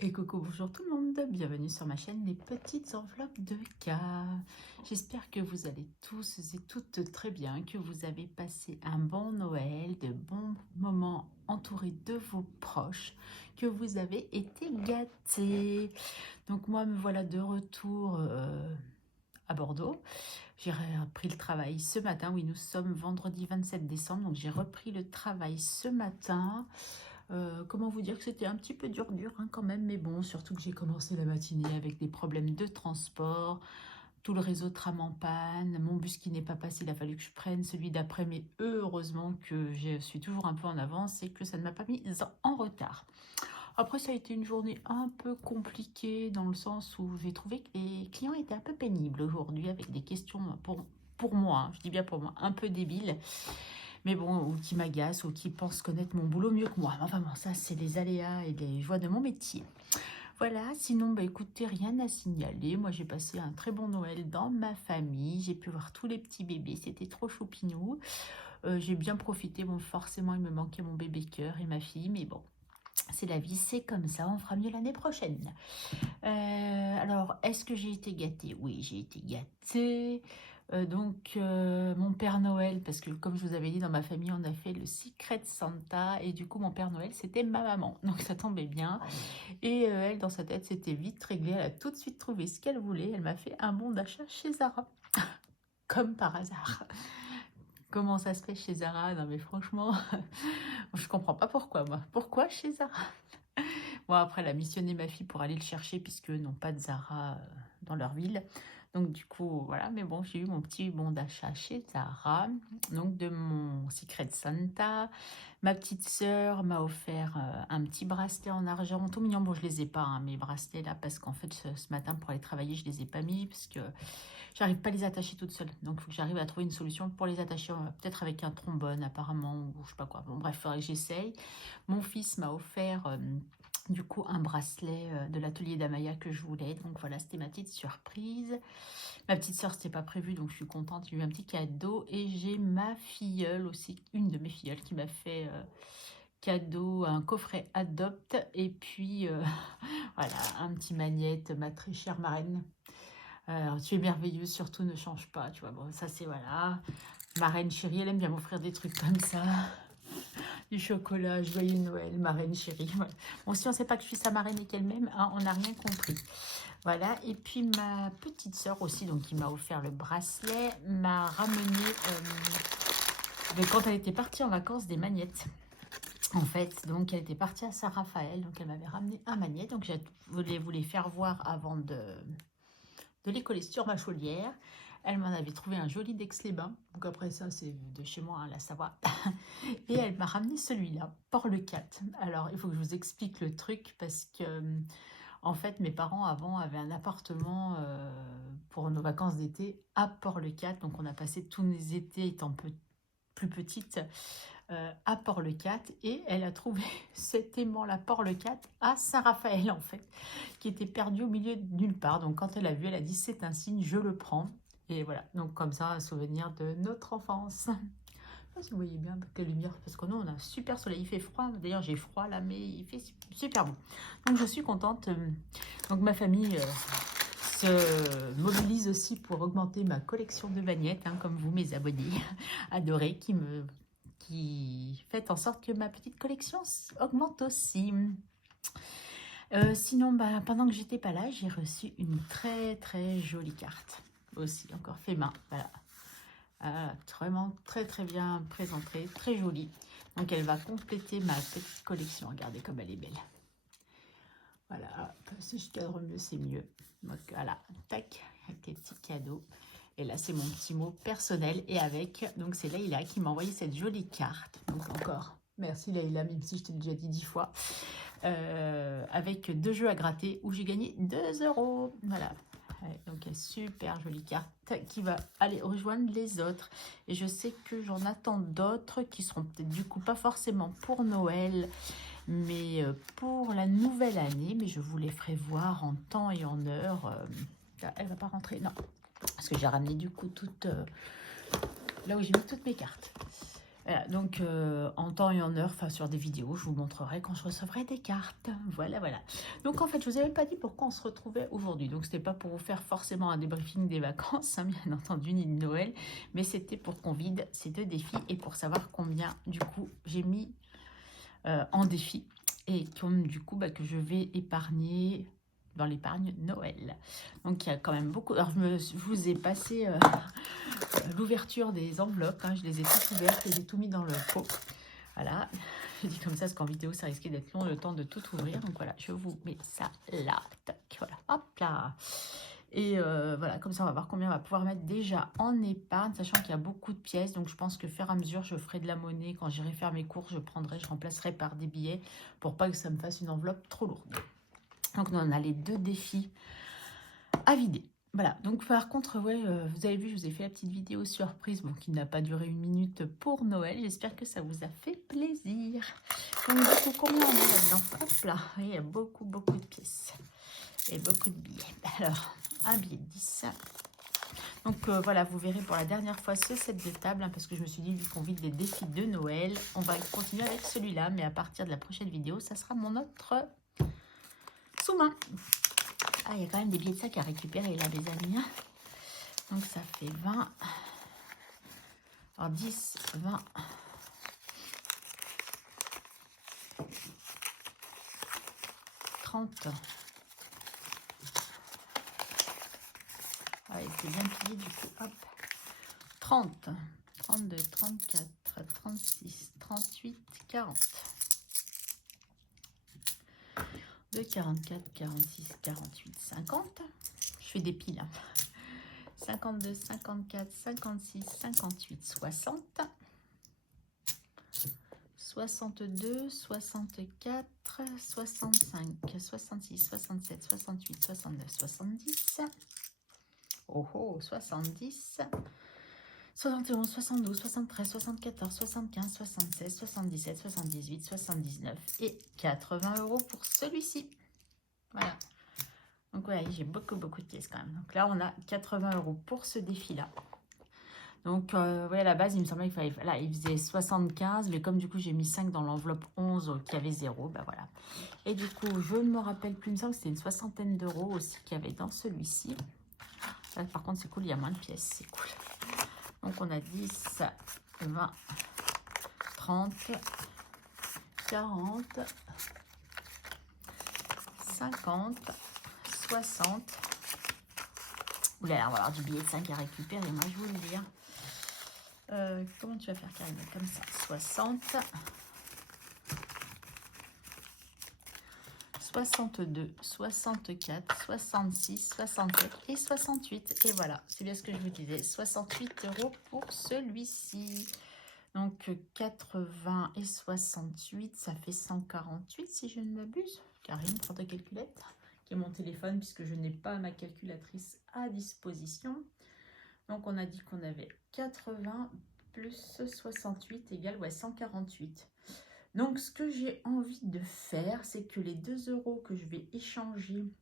Et coucou, bonjour tout le monde, bienvenue sur ma chaîne Les Petites Enveloppes de Cas. J'espère que vous allez tous et toutes très bien, que vous avez passé un bon Noël, de bons moments entourés de vos proches, que vous avez été gâtés. Donc moi, me voilà de retour à Bordeaux. J'ai repris le travail ce matin, oui nous sommes vendredi 27 décembre, donc j'ai repris le travail ce matin. Comment vous dire que c'était un petit peu dur hein, quand même, mais bon, surtout que j'ai commencé la matinée avec des problèmes de transport, tout le réseau tram en panne, mon bus qui n'est pas passé, il a fallu que je prenne celui d'après, mais heureusement que je suis toujours un peu en avance et que ça ne m'a pas mis en retard. Après, ça a été une journée un peu compliquée dans le sens où j'ai trouvé que les clients étaient un peu pénibles aujourd'hui avec des questions pour moi, hein, je dis bien pour moi, un peu débiles. Mais bon, ou qui m'agacent, ou qui pensent connaître mon boulot mieux que moi. Enfin bon, ça, c'est les aléas et les joies de mon métier. Voilà, sinon, bah écoutez, rien à signaler. Moi, j'ai passé un très bon Noël dans ma famille. J'ai pu voir tous les petits bébés, c'était trop choupinou. J'ai bien profité. Bon, forcément, il me manquait mon bébé cœur et ma fille, mais bon. C'est la vie, c'est comme ça, on fera mieux l'année prochaine. Alors, est-ce que j'ai été gâtée? Oui, j'ai été gâtée. Mon Père Noël, parce que comme je vous avais dit, dans ma famille, on a fait le Secret Santa, et du coup, mon Père Noël, c'était ma maman, donc ça tombait bien. Et elle, dans sa tête, c'était vite réglé, elle a tout de suite trouvé ce qu'elle voulait, elle m'a fait un bon d'achat chez Zara, comme par hasard. Comment ça se fait chez Zara? Non mais franchement, je comprends pas pourquoi, moi. Pourquoi chez Zara? Bon, après, elle a missionné ma fille pour aller le chercher, puisque n'ont pas de Zara dans leur ville. Donc, du coup, voilà. Mais bon, j'ai eu mon petit bon d'achat chez Zara. Donc, de mon Secret Santa. Ma petite sœur m'a offert un petit bracelet en argent. Tout mignon. Bon, je les ai pas, hein, mes bracelets là, parce qu'en fait, ce matin, pour aller travailler, je les ai pas mis, parce que j'arrive pas à les attacher toute seule. Donc, il faut que j'arrive à trouver une solution pour les attacher. Peut-être avec un trombone, apparemment, ou je sais pas quoi. Bon, bref, il faudrait que j'essaye. Mon fils m'a offert du coup un bracelet de l'atelier d'Amaya que je voulais. Donc voilà, c'était ma petite surprise. Ma petite soeur, c'était pas prévu, donc je suis contente. J'ai eu un petit cadeau. Et j'ai ma filleule aussi, une de mes filleules, qui m'a fait cadeau, un coffret Adopt. Et puis voilà, un petit magnète, ma très chère marraine. Tu es merveilleuse, surtout ne change pas, tu vois. Bon, ça c'est voilà. Ma reine chérie, elle aime bien m'offrir des trucs comme ça. Du chocolat, joyeux Noël, marraine chérie. Voilà. Bon, si on ne sait pas que je suis sa marraine et qu'elle m'aime, hein, on n'a rien compris. Voilà, et puis ma petite sœur aussi, donc qui m'a offert le bracelet, m'a ramené, quand elle était partie en vacances, des magnettes. En fait, donc elle était partie à Saint-Raphaël, donc elle m'avait ramené un magnète, donc je voulais vous les faire voir avant de les coller sur ma chaudière. Elle m'en avait trouvé un joli d'Aix-les-Bains. Donc après ça, c'est de chez moi, hein, la Savoie. Et elle m'a ramené celui-là, Port-le-Cat. Alors, il faut que je vous explique le truc parce que, en fait, mes parents avant avaient un appartement pour nos vacances d'été à Port-le-Cat. Donc, on a passé tous nos étés étant plus petite à Port-le-Cat. Et elle a trouvé cet aimant-là, Port-le-Cat, à Saint-Raphaël, en fait, qui était perdu au milieu de nulle part. Donc, quand elle a vu, elle a dit, c'est un signe, je le prends. Et voilà, donc comme ça, un souvenir de notre enfance. Je sais pas si vous voyez bien avec la lumière, parce que nous, on a un super soleil, il fait froid. D'ailleurs, j'ai froid là, mais il fait super beau. Donc, je suis contente. Donc, ma famille se mobilise aussi pour augmenter ma collection de magnettes, hein, comme vous, mes abonnés adorés, qui fait en sorte que ma petite collection augmente aussi. Sinon, bah, pendant que j'étais pas là, j'ai reçu une très très jolie carte. Aussi, encore fait main. Voilà. Vraiment très très bien présentée, très jolie. Donc elle va compléter ma petite collection. Regardez comme elle est belle. Voilà, si je cadre mieux, c'est mieux. Donc voilà, tac, avec les petits cadeaux. Et là, c'est mon petit mot personnel. Et avec, donc c'est Leïla qui m'a envoyé cette jolie carte. Donc encore, merci Leïla, même si je t'ai déjà dit 10 fois. Avec 2 jeux à gratter où j'ai gagné 2 euros. Voilà. Donc, une super jolie carte qui va aller rejoindre les autres. Et je sais que j'en attends d'autres qui seront peut-être du coup pas forcément pour Noël, mais pour la nouvelle année. Mais je vous les ferai voir en temps et en heure. Elle va pas rentrer, non. Parce que j'ai ramené du coup toutes... là où j'ai mis toutes mes cartes. Voilà, donc en temps et en heure, enfin sur des vidéos, je vous montrerai quand je recevrai des cartes. Voilà, voilà. Donc en fait, je vous avais pas dit pourquoi on se retrouvait aujourd'hui. Donc c'était pas pour vous faire forcément un débriefing des vacances, hein, bien entendu, ni de Noël, mais c'était pour qu'on vide ces deux défis et pour savoir combien du coup j'ai mis en défi et comme du coup bah, que je vais épargner dans l'épargne Noël. Donc il y a quand même beaucoup. Alors je vous ai passé l'ouverture des enveloppes, hein, je les ai toutes ouvertes et j'ai tout mis dans le pot. Voilà, je dis comme ça parce qu'en vidéo ça risquait d'être long le temps de tout ouvrir. Donc voilà, je vous mets ça là. Tac, voilà, hop là. Et voilà, comme ça on va voir combien on va pouvoir mettre déjà en épargne, sachant qu'il y a beaucoup de pièces. Donc je pense que faire à mesure, je ferai de la monnaie. Quand j'irai faire mes courses, je remplacerai par des billets pour pas que ça me fasse une enveloppe trop lourde. Donc nous on a les deux défis à vider. Voilà, donc par contre, ouais, vous avez vu, je vous ai fait la petite vidéo surprise, bon, qui n'a pas duré 1 minute pour Noël. J'espère que ça vous a fait plaisir. Donc du coup, combien on est là-dedans? Hop là, il y a beaucoup, beaucoup de pièces et beaucoup de billets. Alors, un billet de 10. Donc voilà, vous verrez pour la dernière fois ce set de table, hein, parce que je me suis dit, vu qu'on vide les défis de Noël, on va continuer avec celui-là, mais à partir de la prochaine vidéo, ça sera mon autre sous-main. Ah, il y a quand même des billets de sac à récupérer là, les amis. Hein. Donc ça fait 20. Alors 10, 20. 30. Ouais, c'est bien plié du coup. Hop. 30. 32, 34, 36, 38, 40. De 44, 46, 48, 50. Je fais des piles. Hein. 52, 54, 56, 58, 60. 62, 64, 65, 66, 67, 68, 69, 70. Oh oh, 70. 71, 72, 73, 74, 75, 76, 77, 78, 79 et 80 € pour celui-ci. Voilà. Donc voilà, j'ai beaucoup de pièces quand même. Donc là, on a 80 € pour ce défi-là. Donc, ouais, à la base, il me semblait qu'il fallait... Là, il faisait 75, mais comme du coup, j'ai mis 5 dans l'enveloppe 11 qui avait 0, bah voilà. Et du coup, je ne me rappelle plus, il me semble que c'était une soixantaine d'euros aussi qu'il y avait dans celui-ci. Là, par contre, c'est cool, il y a moins de pièces, c'est cool. Donc, on a 10, 20, 30, 40, 50, 60. Oula, on va avoir du billet de 5 à récupérer, moi, je vous le dis. Hein. Comment tu vas faire, Karine? Comme ça, 60, 62, 64, 66, 67 et 68. Et voilà, c'est bien ce que je vous disais, 68 € pour celui-ci. Donc 80 et 68, ça fait 148 si je ne m'abuse. Karine, prends ta calculette, qui est mon téléphone puisque je n'ai pas ma calculatrice à disposition. Donc on a dit qu'on avait 80 plus 68 égale ouais, 148. Donc ce que j'ai envie de faire, c'est que les 2 € que je vais échanger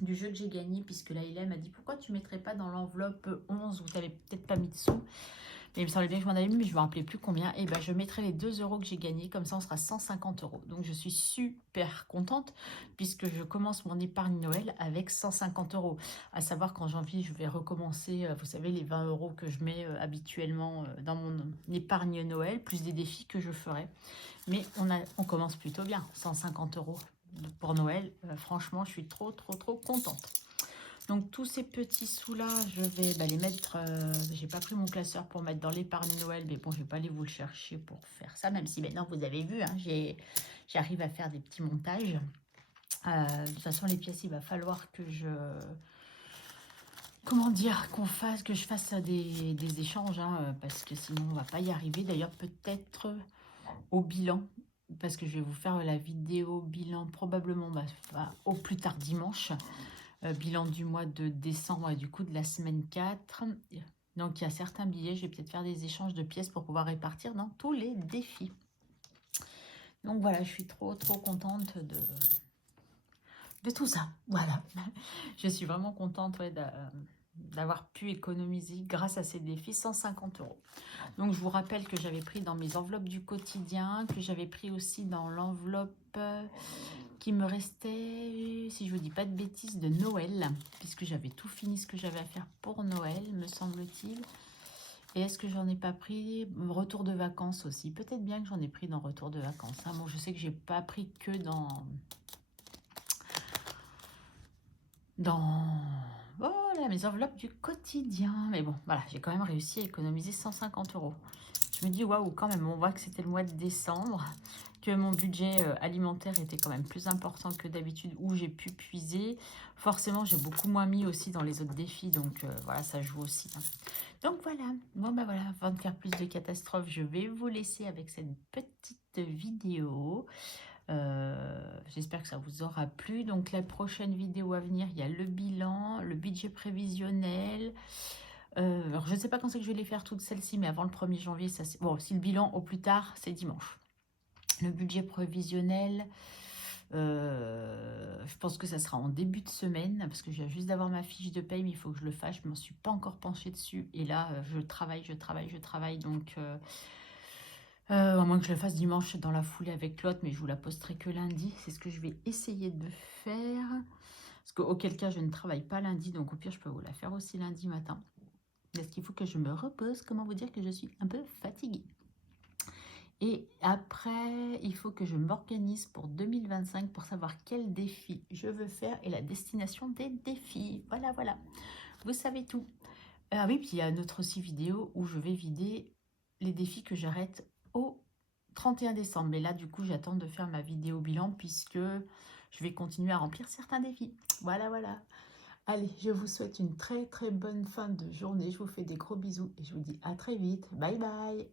du jeu que j'ai gagné, puisque là il m'a dit pourquoi tu ne mettrais pas dans l'enveloppe 11 où tu n'avais peut-être pas mis de sous. Mais il me semblait bien que je m'en avais mis, mais je ne me rappelais plus combien. Et ben je mettrai les 2 € que j'ai gagnés, comme ça on sera 150 €. Donc je suis super contente, puisque je commence mon épargne Noël avec 150 €. À savoir qu'en janvier, je vais recommencer, vous savez, les 20 € que je mets habituellement dans mon épargne Noël, plus des défis que je ferai. Mais on commence plutôt bien, 150 € pour Noël. Franchement, je suis trop contente. Donc, tous ces petits sous-là, je vais les mettre... j'ai pas pris mon classeur pour mettre dans l'épargne Noël, mais bon, je vais pas aller vous le chercher pour faire ça, même si maintenant, vous avez vu, hein, j'arrive à faire des petits montages. De toute façon, les pièces, il va falloir que je... Comment dire, que je fasse des échanges, hein, parce que sinon, on va pas y arriver. D'ailleurs, peut-être au bilan, parce que je vais vous faire la vidéo bilan probablement au plus tard dimanche. Bilan du mois de décembre et du coup de la semaine 4. Donc il y a certains billets, je vais peut-être faire des échanges de pièces pour pouvoir répartir dans tous les défis. Donc voilà, je suis trop contente de tout ça. Voilà, je suis vraiment contente d'avoir pu économiser grâce à ces défis 150 €. Donc, je vous rappelle que j'avais pris dans mes enveloppes du quotidien, que j'avais pris aussi dans l'enveloppe qui me restait, si je vous dis pas de bêtises, de Noël, puisque j'avais tout fini ce que j'avais à faire pour Noël, me semble-t-il. Et est-ce que j'en ai pas pris retour de vacances aussi? Peut-être bien que j'en ai pris dans retour de vacances, hein. Bon, je sais que j'ai pas pris que dans voilà, mes enveloppes du quotidien. Mais bon, voilà, j'ai quand même réussi à économiser 150 €. Je me dis, waouh, quand même, on voit que c'était le mois de décembre, que mon budget alimentaire était quand même plus important que d'habitude, où j'ai pu puiser. Forcément, j'ai beaucoup moins mis aussi dans les autres défis, donc voilà, ça joue aussi, hein. Donc voilà, bon bah voilà, avant de faire plus de catastrophes, je vais vous laisser avec cette petite vidéo. J'espère que ça vous aura plu. Donc la prochaine vidéo à venir, il y a le bilan, le budget prévisionnel. Alors je ne sais pas quand c'est que je vais les faire toutes celles-ci, mais avant le 1er janvier, ça c'est... Bon, si le bilan au plus tard, c'est dimanche. Le budget prévisionnel, je pense que ça sera en début de semaine, parce que je viens juste d'avoir ma fiche de paye, mais il faut que je le fasse. Je ne m'en suis pas encore penchée dessus. Et là, je travaille. Donc... à moins que je le fasse dimanche dans la foulée avec l'autre, mais je vous la posterai que lundi. C'est ce que je vais essayer de faire. Parce qu'auquel cas, je ne travaille pas lundi. Donc au pire, je peux vous la faire aussi lundi matin. Est-ce qu'il faut que je me repose? Comment vous dire que je suis un peu fatiguée? Et après, il faut que je m'organise pour 2025 pour savoir quel défi je veux faire et la destination des défis. Voilà, voilà. Vous savez tout. Ah oui, puis il y a une autre aussi vidéo où je vais vider les défis que j'arrête au 31 décembre. Mais là, du coup, j'attends de faire ma vidéo bilan puisque je vais continuer à remplir certains défis. Voilà, voilà. Allez, je vous souhaite une très très bonne fin de journée. Je vous fais des gros bisous et je vous dis à très vite. Bye bye.